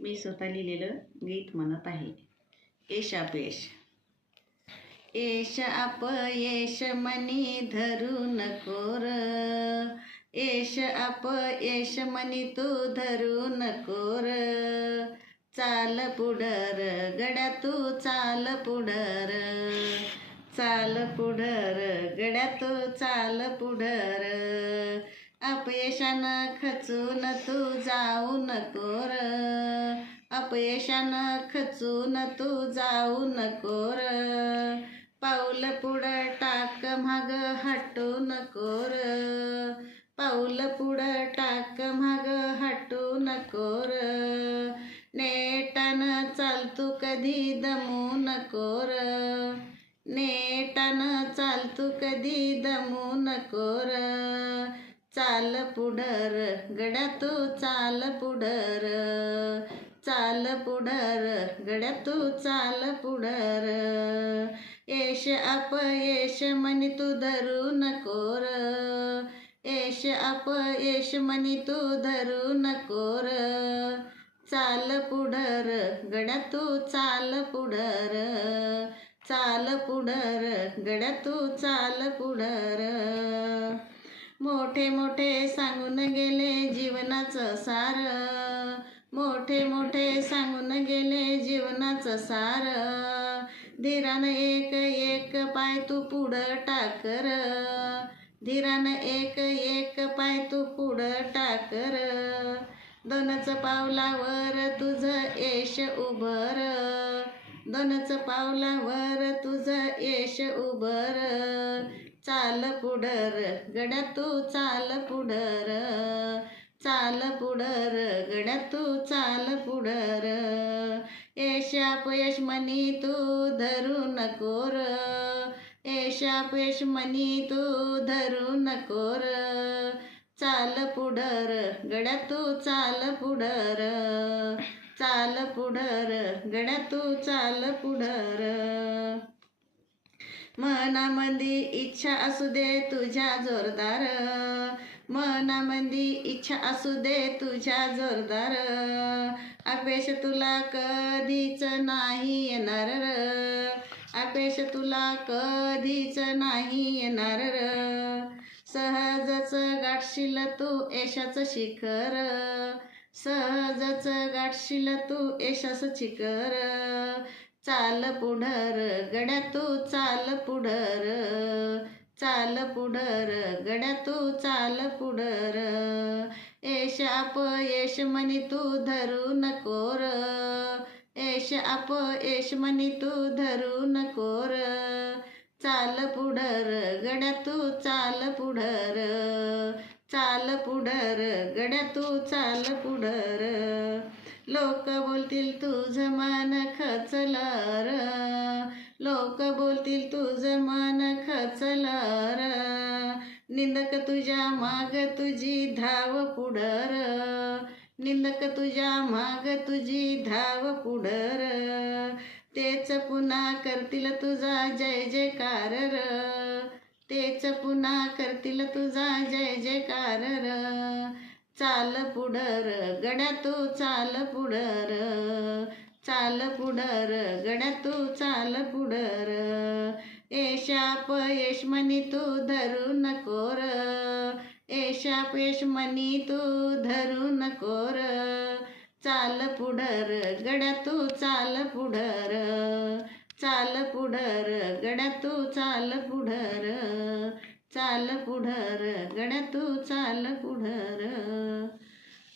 मी स्वतः लिहिलेलं गीत म्हणत आहे. येश अपयश येश. अपयश मनी धरू नकोर र. येश अपयश मनी तू धरू नकोर चाल पुढर गड्या तू चाल पुढर. चाल पुढर गड्या तू चाल पुढर. अपयशानं खचून तू जाऊ नको र. अपयशानं खचून तू जाऊ नको र. पाऊल पुढं टाक माग हटू नको र. पाऊल पुढं टाक माग हटू नको र. नेटानं चालतू कधी दमू नको र. नेटानं चालतू कधी दमू नको र. चाल पुढर गड्या तू चाल पुढर. चाल पुढर गड्या तू चाल पुढर. येश अपयश मनी तू धरू नकोर. र येश अपयश मनी तू धरू नकोर. चाल पुढर गड्या तू चाल पुढर. चाल पुढर गड्या तू चाल पुढर. मोठे मोठे सांगून गेले जीवनाचं सार. मोठे मोठे सांगून गेले जीवनाचं सार. धीरानं एक एक पाय तू पुढं टाकर धीरानं एक एक पाय तू पुढं टाकर दोनच पावलावर तुझं यश उभर. दोनच पावलावर तुझं यश उभर. चाल पुढर गड्या तू चाल पुढर. चाल पुढर गड्या तू चाल पुढर. यश अपयश मनी तू धरू नकोर. र यश अपयश मनी तू धरू नकोर. चाल पुढर गड्या तू चाल पुढर. चाल पुढर गड्या तू चाल पुढर. मनामंदी इच्छा असू दे तुझ्या जोरदार. मनामंदी इच्छा असू दे तुझ्या जोरदार. अपेश तुला कधीच नाही येणार र. अपेश तुला कधीच नाही येणार र. सहजच गाठशील तू यशाचं शिखर. सहजच गाठशील तू यशाचं शिखर. चाल पुढर गड्या तू चाल पुढर. चाल पुढर गड्या तू चाल पुढर. यश अपयश म्हणी तू धरू नकोर. एश यश अपयश तू धरू नकोर. चाल पुढर गड्या तू चाल पुढर. चाल पुढर गड्या तू चाल पुढर. लोक बोलतील तुझं मान खचलार. र लोक बोलतील तुझं मान खचलार. र निंदक तुझ्या माग तुझी धाव पुढर. निंदक तुझ्या माग तुझी धाव पुढर. तेच पुन्हा करतील तुझा जय जयकार र. तेच पुन्हा करतील तुझा जय जयकार र. चाल पुढर गड्या तू चाल पुढर. चाल पुढर गड्या तू चाल पुढर. येशाप यश तू धरू नकोर. र येशाप यश तू धरू नकोर. चाल पुढर गड्या तू चाल पुढर. चाल पुढर गड्या तू चाल पुढर. चाल पुढर गड्या तू चाल पुढर.